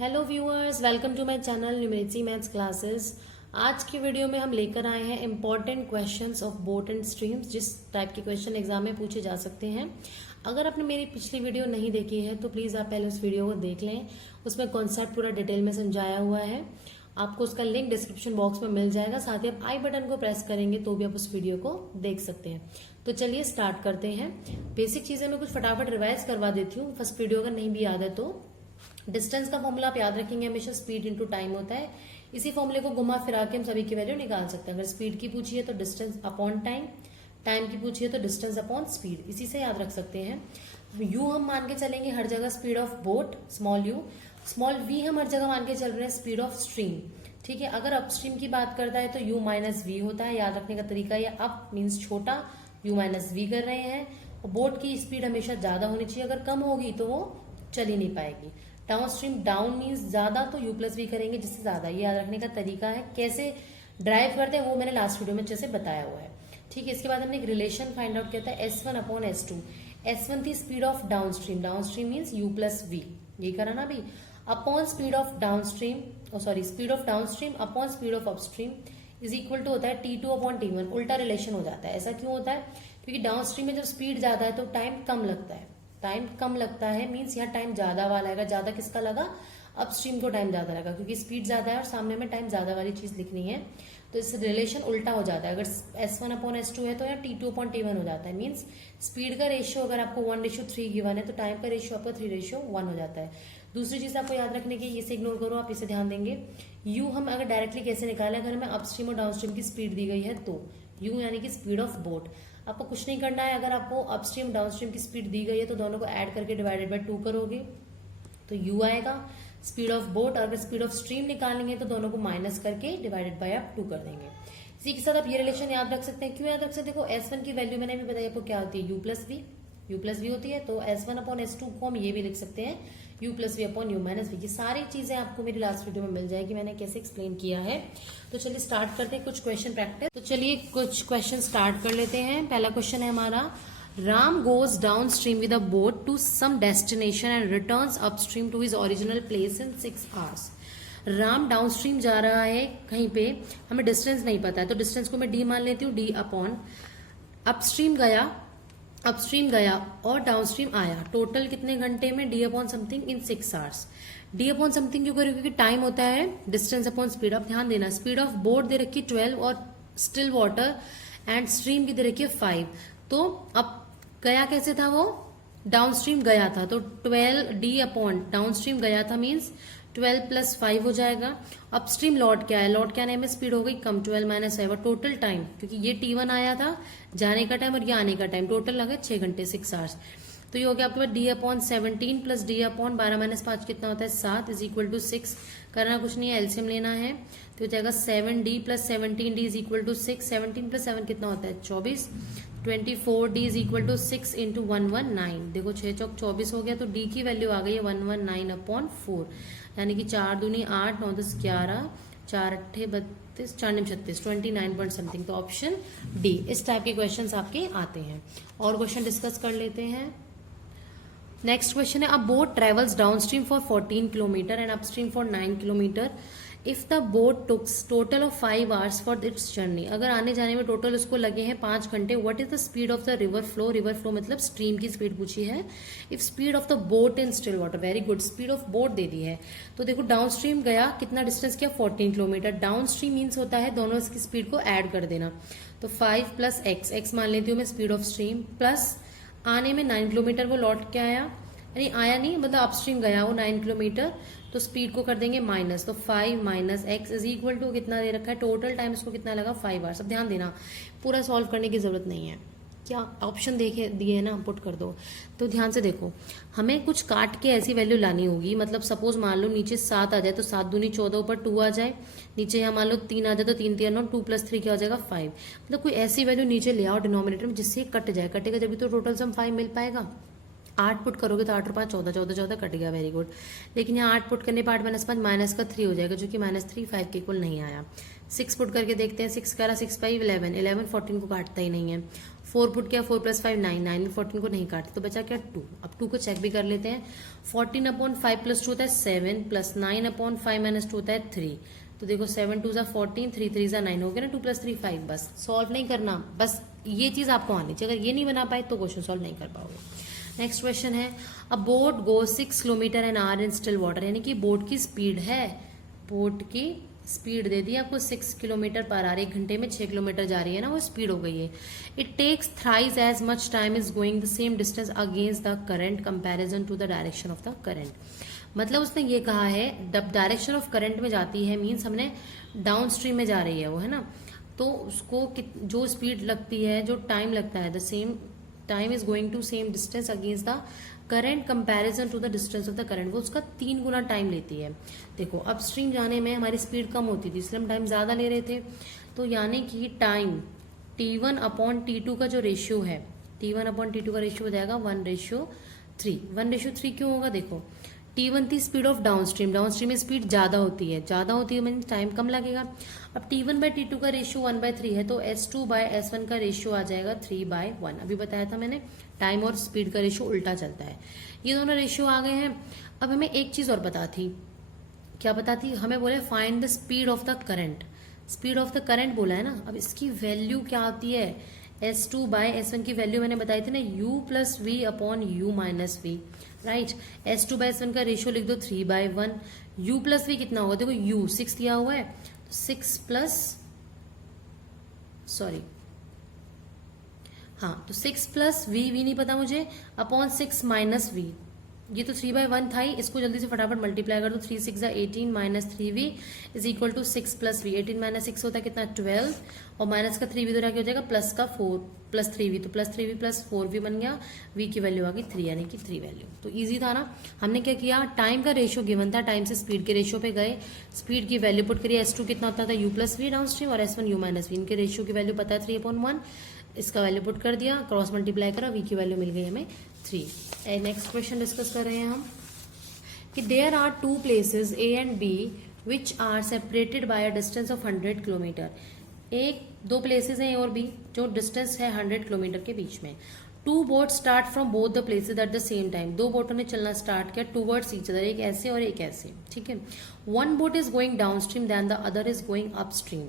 Hello viewers, welcome to my channel numeracy maths classes. आज की video में हम लेकर आए हैं important questions of boat and streams, जिस टाइप के क्वेश्चन एग्जाम में पूछे जा सकते हैं। अगर आपने मेरी पिछली वीडियो नहीं देखी है तो प्लीज़ आप पहले उस वीडियो को देख लें। उसमें कॉन्सेप्ट पूरा डिटेल में समझाया हुआ है। आपको उसका लिंक डिस्क्रिप्शन बॉक्स में मिल जाएगा। साथ ही आप आई बटन को प्रेस करेंगे तो भी आप उस वीडियो को देख सकते हैं। तो चलिए स्टार्ट करते हैं। बेसिक चीजें मैं कुछ फटाफट रिवाइज करवा देती हूँ। फर्स्ट वीडियो अगर नहीं भी याद है तो डिस्टेंस का फॉर्मूला आप याद रखेंगे, हमेशा स्पीड इनटू टाइम होता है। इसी फॉर्मूले को घुमा फिरा के हम सभी की वैल्यू निकाल सकते हैं। अगर स्पीड की पूछी है तो डिस्टेंस अपॉन टाइम, टाइम की पूछी है तो डिस्टेंस अपॉन स्पीड, इसी से याद रख सकते हैं। यू हम मान के चलेंगे हर जगह speed of boat small u, small v हम हर जगह मान के चल रहे हैं स्पीड ऑफ स्ट्रीम। ठीक है, अगर अपस्ट्रीम की बात करता है तो u माइनस वी होता है। याद रखने का तरीका ये अप मीन्स छोटा, u माइनस वी कर रहे हैं। और बोट की स्पीड हमेशा ज्यादा होनी चाहिए, अगर कम होगी तो वो चल ही नहीं पाएगी। डाउन स्ट्रीम डाउन मीन्स ज्यादा, तो u प्लस वी करेंगे जिससे ज्यादा। ये याद रखने का तरीका है। कैसे ड्राइव करते हैं वो मैंने लास्ट वीडियो में अच्छे से बताया हुआ है। ठीक है, इसके बाद हमने एक रिलेशन फाइंड आउट किया था S1 अपॉन S2। S1 थी speed of downstream, downstream means u plus v, ये करा ना अभी, upon speed of downstream, speed of downstream upon speed of upstream is equal to होता है T2 upon T1। उल्टा relation हो जाता है। ऐसा क्यों होता है? क्योंकि डाउन स्ट्रीम में जब स्पीड ज्यादा है तो टाइम कम लगता है। टाइम कम लगता है मीन्स यहाँ टाइम ज्यादा वाला आएगा। ज्यादा किसका लगा? अपस्ट्रीम को टाइम ज्यादा लगा, क्योंकि स्पीड ज्यादा है और सामने में टाइम ज्यादा वाली चीज लिखनी है। तो इस रिलेशन उल्टा हो जाता है। अगर S1 अपॉन S2 है तो यहाँ T2 अपॉन T1 हो जाता है। मीन्स स्पीड का रेशियो अगर आपको 1:3 गिवन है तो टाइम का रेशियो आपका 3:1 हो जाता है। दूसरी चीज आपको याद रखने की, इसे इग्नोर करो, आप इसे ध्यान देंगे। यू हम अगर डायरेक्टली कैसे निकाले, अगर हमें अपस्ट्रीम और डाउनस्ट्रीम की स्पीड दी गई है तो यू यानी कि स्पीड ऑफ बोट। आपको कुछ नहीं करना है। अगर आपको अपस्ट्रीम डाउनस्ट्रीम की स्पीड दी गई है तो दोनों को ऐड करके डिवाइडेड बाय 2 करोगे तो u आएगा स्पीड ऑफ बोट। और अगर स्पीड ऑफ स्ट्रीम निकालेंगे तो दोनों को माइनस करके डिवाइडेड बाय आप 2 कर देंगे। इसी के साथ आप ये रिलेशन याद रख सकते हैं। क्यों याद रख सकते हैं? देखो S1 की वैल्यू मैंने भी बताई आपको क्या होती है, u प्लस वी होती है। तो S1 अपॉन S2 को हम ये भी लिख सकते हैं u plus v upon u minus v. ये सारी चीजें आपको मेरी लास्ट वीडियो में मिल जाएगी, मैंने कैसे एक्सप्लेन किया है। तो चलिए स्टार्ट करते हैं कुछ क्वेश्चन प्रैक्टिस। तो चलिए कुछ क्वेश्चन स्टार्ट कर लेते हैं। पहला क्वेश्चन है हमारा, Ram goes downstream with a boat to some destination and returns upstream to his original place in 6 hours। Ram downstream जा रहा है कहीं पे, हमें डिस्टेंस नहीं पता है तो डिस्टेंस को मैं d मान लेती हूँ, d अपॉन अपस्ट्रीम गया और डाउनस्ट्रीम आया। टोटल कितने घंटे में? d upon something in 6 hours। d upon something क्यों करें? क्योंकि टाइम होता है डिस्टेंस अपॉन स्पीड। अब ध्यान देना, स्पीड ऑफ बोट दे रखी 12 और स्टिल वाटर एंड स्ट्रीम की दे रखी 5। तो अब गया कैसे था वो? डाउनस्ट्रीम गया था तो 12 d अपॉन डाउनस्ट्रीम गया था मीन्स 12 प्लस 5 हो जाएगा। अपस्ट्रीम लौट के आया, लौट के आने में स्पीड हो गई कम, 12 माइनस 5। और टोटल टाइम, क्योंकि ये T1 आया था जाने का टाइम और ये आने का टाइम, टोटल लगे 6 घंटे, 6 hours। तो ये हो गया आपके पास d upon 17 plus d upon 12 minus 5 कितना होता है? 7 इज इक्वल टू 6। करना कुछ नहीं है, एलसीएम लेना है तो हो जाएगा 7d plus 17d is equal to 6। 17 plus 7 कितना होता है? 24। 24d is equal to 6 into 119। देखो 6 चौक 24 हो गया तो d की वैल्यू आ गई है 119 अपॉन 4, यानी कि 4 दूनी 8, 9 10 11, 4 अट्ठे 32, 4 निम 36, 29 पॉइंट समथिंग। तो ऑप्शन डी। इस टाइप के क्वेश्चंस आपके आते हैं। और क्वेश्चन डिस्कस कर लेते हैं। नेक्स्ट क्वेश्चन है, अ boat travels down stream for 14 kilometre and upstream for 9 kilometre. If the boat takes total of 5 hours for its journey. अगर आने जाने में टोटल उसको लगे हैं 5 घंटे, what is the speed of the river flow? River flow मतलब stream की स्पीड पूछी है। If speed of the boat in still water, very good, speed of boat दे दी है। तो देखो डाउन स्ट्रीम गया, कितना डिस्टेंस किया? 14 किलोमीटर। डाउन स्ट्रीम मीन्स होता है दोनों इसकी स्पीड को ऐड कर देना। तो 5 प्लस x मान लेती हूँ मैं स्पीड ऑफ स्ट्रीम, प्लस आने में 9 किलोमीटर वो लौट के आया, यानी आया नहीं मतलब अपस्ट्रीम गया वो 9 किलोमीटर, तो स्पीड को कर देंगे माइनस। तो 5 minus x is equal to कितना दे रखा है? टोटल टाइम इसको कितना लगा? 5 hours। अब ध्यान देना, पूरा सॉल्व करने की जरूरत नहीं है, क्या ऑप्शन देखे दिए है ना, पुट कर दो। तो ध्यान से देखो, हमें कुछ काट के ऐसी वैल्यू लानी होगी। मतलब सपोज मान लो नीचे 7 आ जाए तो 7 दूनी 14, ऊपर 2 आ जाए, नीचे यहाँ मान लो 3 आ जाए तो 3 3 9, 2 प्लस 3 क्या हो जाएगा? 5। मतलब कोई ऐसी वैल्यू नीचे ले आओ डिनोमिनेटर में जिससे कट जाए, कटेगा जब तो टोटल सम 5 मिल पाएगा। 8 पुट करोगे तो 8 और 5 14, 14 14 कट गया, वेरी गुड। लेकिन यहाँ 8 पुट करने पर 8 माइनस 5 माइनस का 3 हो जाएगा, जो कि -3 5 के इक्वल नहीं आया। 6 पुट करके देखते हैं, 6 करा 6 5 11, 11 14 को काटता ही नहीं है। 4 पुट किया, 4 + 5 9, 9 में 14 को नहीं काटते तो बचा क्या 2। अब 2 को चेक भी कर लेते हैं। 14/5 + 2 होता है 7 + 9/5 - 2 होता है 3। तो देखो 7 2 = 14, 3 3 = 9 हो गया ना, 2 + 3 5। बस सॉल्व नहीं करना, बस ये चीज आपको आनी चाहिए। अगर ये नहीं बना पाए तो क्वेश्चन सॉल्व नहीं कर पाओगे। नेक्स्ट क्वेश्चन है, अ boat go 6 kilometre an hour in still water, यानी कि बोट की स्पीड है, बोट की स्पीड दे दी आपको 6 किलोमीटर पर आवर, 1 घंटे में 6 किलोमीटर जा रही है ना, वो स्पीड हो गई है। It takes thrice as much time is going the same distance against the current comparison to the direction of the current. मतलब उसने ये कहा है जब डायरेक्शन ऑफ करंट में जाती है मीन्स हमने डाउन स्ट्रीम में जा रही है वो, है ना, तो उसको जो स्पीड लगती है, जो टाइम लगता है, the same time is going to same distance against the current comparison to the distance of the current, वो उसका 3 गुना टाइम लेती है। देखो अपस्ट्रीम जाने में हमारी स्पीड कम होती थी इसलिए हम टाइम ज्यादा ले रहे थे, तो यानी कि टाइम T1/T2 का जो रेशियो है, T1/T2 का रेशियो हो जाएगा 1:3। 1:3 क्यों होगा, देखो T1 थी स्पीड ऑफ डाउनस्ट्रीम, डाउनस्ट्रीम में स्पीड ज्यादा होती है, मीन टाइम कम लगेगा। अब T1/T2 का रेशियो 1/3 है, तो S2/S1 का रेशियो आ जाएगा 3/1। अभी बताया था मैंने टाइम और स्पीड का रेशियो उल्टा चलता है। ये दोनों रेशियो आ गए हैं। अब हमें एक चीज और पता थी, क्या पता थी, हमें बोले find the speed of the current, speed of the current बोला है ना। अब इसकी वैल्यू क्या होती है, S2/S1 की वैल्यू मैंने बताई थी ना, U + V/U - V, right. S2/S1 का रेशियो लिख दो 3/1। U + V कितना होगा, देखो U 6 दिया हुआ है, तो 6 प्लस V नहीं पता मुझे, अपॉन 6 - V, ये तो 3/1 था ही, इसको जल्दी से फटाफट मल्टीप्लाई कर दो। 3 6 = 18 - 3V = 6 + V। 18 - 6 होता है कितना 12, और माइनस का 3V तो क्या हो जाएगा प्लस का 4 + 3V, तो +3V + 4V बन गया। V की वैल्यू आ गई 3, यानी कि 3 वैल्यू। तो इजी था ना। हमने क्या किया, टाइम का रेशियो गिवन था, टाइम से स्पीड के रेशियो पे गए, स्पीड की वैल्यू पुट करिए। S2 कितना होता था U + V डाउन स्ट्रीम, और S1 U - V, इनके रेशियो की वैल्यू पता है 3/1, इसका वैल्यू पुट कर दिया, क्रॉस मल्टीप्लाई करा, V की वैल्यू मिल गई हमें 3। नेक्स्ट क्वेश्चन डिस्कस कर रहे हैं हम कि there are 2 places A and B which are separated by a distance of 100 kilometre. एक दो प्लेसेस हैं A और B जो डिस्टेंस है 100 किलोमीटर के बीच में। 2 boat start from both the places at the same time, 2 बोटों ने चलना स्टार्ट किया टूवर्ड्स ईच अदर, एक ऐसे और एक ऐसे, ठीक है। 1 boat is going downstream then the other is going upstream,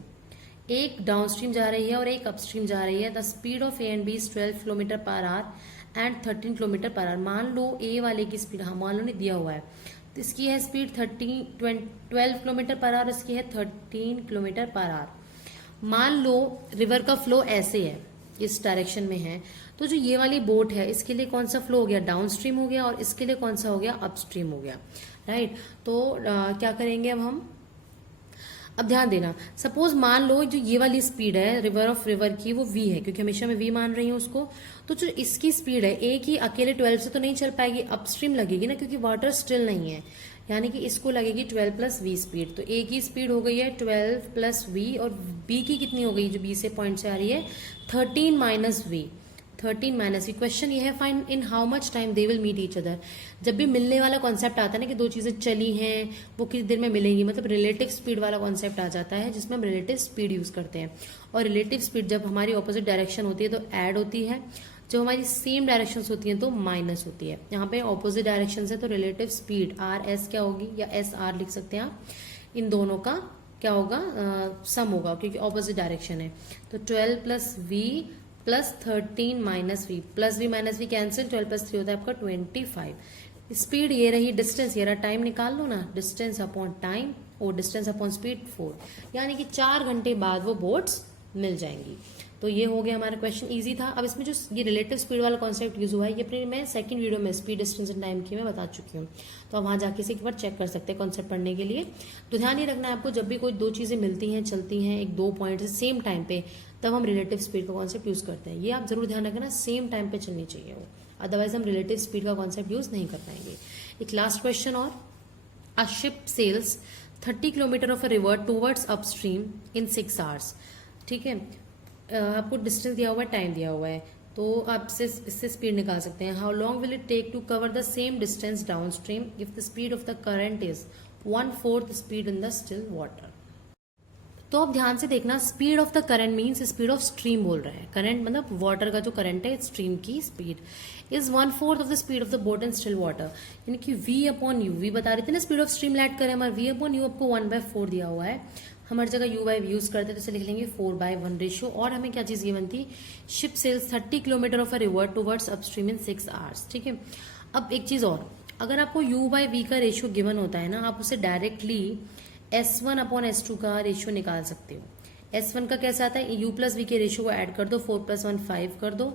एक डाउनस्ट्रीम जा रही है और एक अपस्ट्रीम जा रही है। The speed of A and B is 12 kilometre per hour and 13 kilometre per hour. मान लो A वाले की स्पीड, हाँ मान लो नहीं दिया हुआ है, तो इसकी है स्पीड 12 किलोमीटर पर आवर, इसकी है 13 किलोमीटर पर आवर। मान लो रिवर का फ्लो ऐसे है, इस डायरेक्शन में है, तो जो ये वाली बोट है इसके लिए कौन सा फ्लो हो गया, डाउन स्ट्रीम हो गया, और इसके लिए कौन सा हो गया, अपस्ट्रीम हो गया, राइट। तो क्या करेंगे अब ध्यान देना, सपोज मान लो जो ये वाली स्पीड है रिवर की वो V है, क्योंकि हमेशा मैं V मान रही हूँ उसको, तो जो इसकी स्पीड है एक ही अकेले 12 से तो नहीं चल पाएगी, अपस्ट्रीम लगेगी ना, क्योंकि वाटर स्टिल नहीं है, यानी कि इसको लगेगी 12 + V स्पीड। तो A की स्पीड हो गई है 12 + V, और B की कितनी हो गई, जो B से पॉइंट से आ रही है 13 - V। 13 - V। क्वेश्चन ये है find in how much time they will meet each other. जब भी मिलने वाला कॉन्सेप्ट आता है ना कि दो चीजें चली हैं वो कितनी देर में मिलेंगी, मतलब रिलेटिव स्पीड वाला कॉन्सेप्ट आ जाता है जिसमें हम रिलेटिव स्पीड यूज करते हैं। और रिलेटिव स्पीड जब हमारी ऑपोजिट डायरेक्शन होती है तो ऐड होती है, जो हमारी सेम डायरेक्शन होती है तो माइनस होती है। यहाँ पे ऑपोजिट डायरेक्शन है तो रिलेटिव स्पीड RS क्या होगी, या SR लिख सकते हैं आप, इन दोनों का क्या होगा, सम होगा, क्योंकि ऑपोजिट डायरेक्शन है। तो 12 + V + 13 - V, plus V - V cancel, 12 + 3 होता है आपका 25। स्पीड ये रही, डिस्टेंस ये रहा, टाइम निकाल लो ना, डिस्टेंस अपॉन टाइम और डिस्टेंस अपॉन स्पीड 4, यानी कि 4 घंटे बाद वो बोट्स मिल जाएंगी। तो ये हो गया हमारा क्वेश्चन, इजी था। अब इसमें जो ये रिलेटिव स्पीड वाला कॉन्सेप्ट यूज हुआ है ये अपने मैं सेकंड वीडियो में स्पीड डिस्टेंस एंड टाइम की मैं बता चुकी हूँ, तो आप वहाँ जाके से एक बार चेक कर सकते हैं कॉन्सेप्ट पढ़ने के लिए। तो ध्यान ये रखना है आपको, जब भी कोई दो चीजें मिलती हैं चलती हैं एक दो पॉइंट से सेम टाइम पे, तब हम रिलेटिव स्पीड का कॉन्सेप्ट यूज करते हैं। ये आप जरूर ध्यान रखना, सेम टाइम पे चलनी चाहिए वो, अदरवाइज हम रिलेटिव स्पीड का कॉन्सेप्ट यूज नहीं कर पाएंगे। एक लास्ट क्वेश्चन और, a ship sails 30 kilometre of a river towards upstream in 6 hours. ठीक है, आपको डिस्टेंस दिया हुआ है, टाइम दिया हुआ है, तो आप इससे स्पीड निकाल सकते हैं। How long will it take to cover the same distance downstream if the speed of the current is 1/4 speed in the still water. तो अब ध्यान से देखना, speed of the current means speed of stream बोल रहा है। Current मतलब water का जो करंट है, स्ट्रीम की speed is 1/4 of the speed of the boat in still water, यानी कि v अपॉन यू, वी बता रहे थे ना स्पीड ऑफ स्ट्रीम लेट करें, हमारा v अपॉन यू आपको 1/4 दिया हुआ है, हमारी जगह u बाई यूज करते तो इसे लिख लेंगे 4/1 रेशियो। और हमें क्या चीज गिवन थी, ship sails 30 kilometre of a river towards upstream in 6 hours. ठीक है, अब एक चीज और, अगर आपको u बाई वी का रेशियो गिवन होता है ना, आप उसे डायरेक्टली S1 अपॉन S2 का रेशियो निकाल सकते हो। S1 का कैसा आता है, u प्लस वी के रेशियो को ऐड कर दो, 4 + 1 5 कर दो,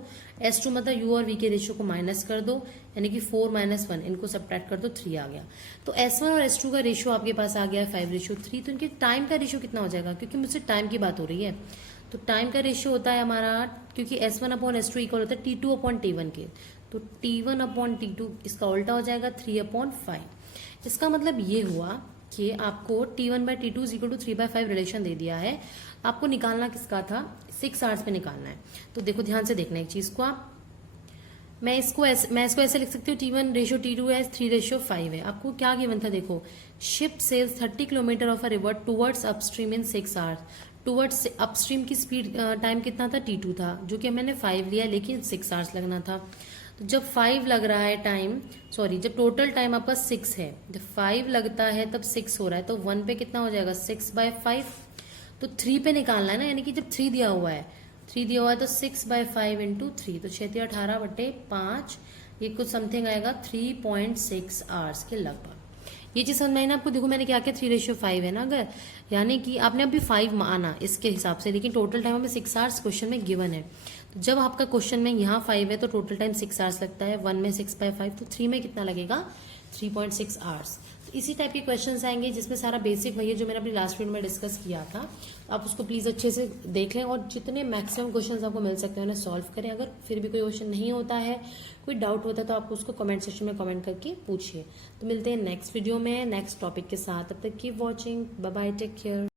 S2 मतलब u और v के रेशियो को माइनस कर दो, यानी कि 4 - 1 इनको सब्ट्रैक्ट कर दो, 3 आ गया। तो S1 और S2 का रेशियो आपके पास आ गया है 5:3। तो इनके टाइम का रेशियो कितना हो जाएगा, क्योंकि मुझसे टाइम की बात हो रही है, तो टाइम का रेशियो होता है हमारा, क्योंकि S1 अपॉन S2 इक्वल होता है T2 अपॉन T1 के, तो T1 अपॉन T2 इसका उल्टा हो जाएगा 3/5। इसका मतलब ये हुआ कि आपको T1/T2 = 3/5 रिलेशन दे दिया है, आपको निकालना किसका था, 6 आवर्स पे निकालना है। तो देखो ध्यान से देखना एक चीज को आप, मैं इसको ऐसे लिख सकती हूँ, T1:T2 है, 3:5 है। आपको क्या गिवन था, देखो ship sails 30 kilometre of a river towards upstream in 6 hours. Towards upstream की स्पीड टाइम कितना था, T2 था, जो कि मैंने 5 लिया, लेकिन 6 आवर्स लगना था। तो जब 5 लग रहा है टाइम, सॉरी जब टोटल टाइम आपका 6 है, जब 5 लगता है तब 6 हो रहा है, तो 1 पे कितना हो जाएगा, 6/5। तो 3 पे निकालना है ना, यानी कि जब 3 दिया हुआ है, 3 दिया हुआ है तो 6/5 × 3, तो 6×18/5, ये कुछ समथिंग आएगा 3.6 आवर्स के लगभग। ये चीज समझ में आई ना आपको। देखो मैंने क्या किया, 3:5 है ना, अगर यानी कि आपने अभी 5 माना इसके हिसाब से, लेकिन टोटल टाइम हमें 6 आवर्स क्वेश्चन में गिवन है। तो जब आपका क्वेश्चन में यहाँ 5 है तो टोटल टाइम 6 आवर्स लगता है, 1 में 6/5, तो 3 में कितना लगेगा, 3.6 आवर्स। तो इसी टाइप के क्वेश्चंस आएंगे जिसमें सारा बेसिक वही है जो मैंने अपनी लास्ट वीडियो में डिस्कस किया था। आप उसको प्लीज अच्छे से देख लें और जितने मैक्सिमम क्वेश्चंस आपको मिल सकते हैं उन्हें सॉल्व करें। अगर फिर भी कोई क्वेश्चन नहीं होता है, कोई डाउट होता है, तो आप उसको कमेंट सेक्शन में कमेंट करके पूछिए। तो मिलते हैं नेक्स्ट वीडियो में नेक्स्ट टॉपिक के साथ, तब तक keep watching, bye bye, take care.